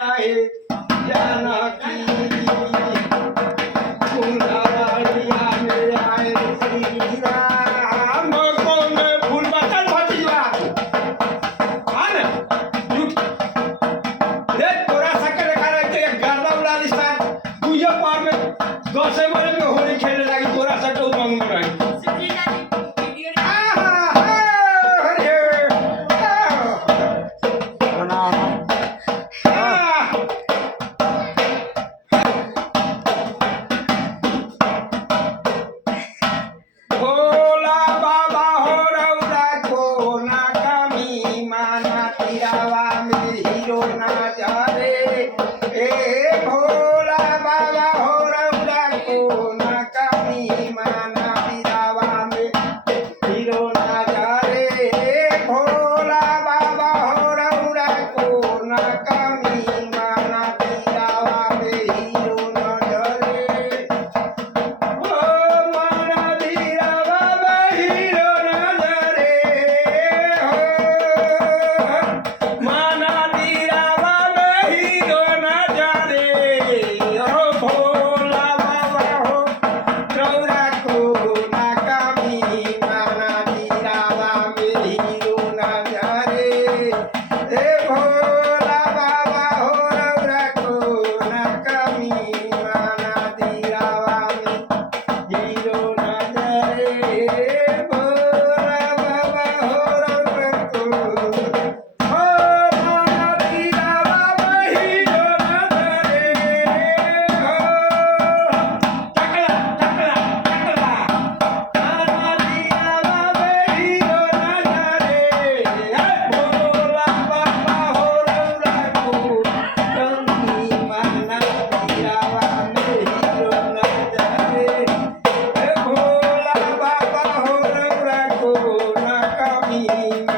आहे जानकी फुलवाड़ी में आए श्री राम कौन फूल बचल भतीजा हाँ ना रे तोरा सकल करायचे गाना उड़ा दिसता तुझे पार में 10 बजे में होली खेलने लगी तोरा सकल उमंग में रही Thank you.